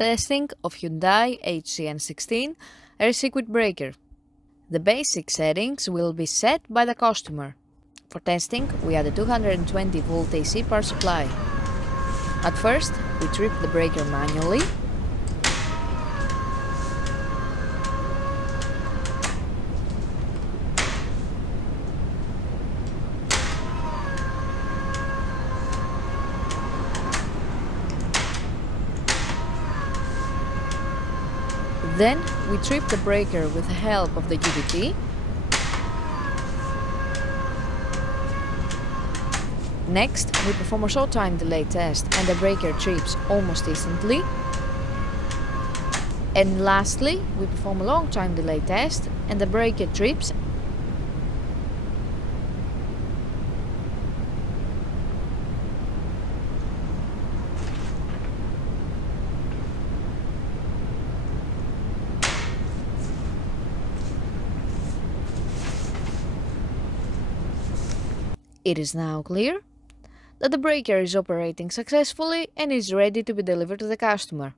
testing of Hyundai HGN16 air circuit breaker. The basic settings will be set by the customer. For testing, we add a 220 volt AC power supply. At first, we trip the breaker manually. Then we trip the breaker with the help of the UVT. Next, we perform a short time delay test and the breaker trips almost instantly. And lastly, we perform a long time delay test and the breaker trips. It is now clear that the breaker is operating successfully and is ready to be delivered to the customer.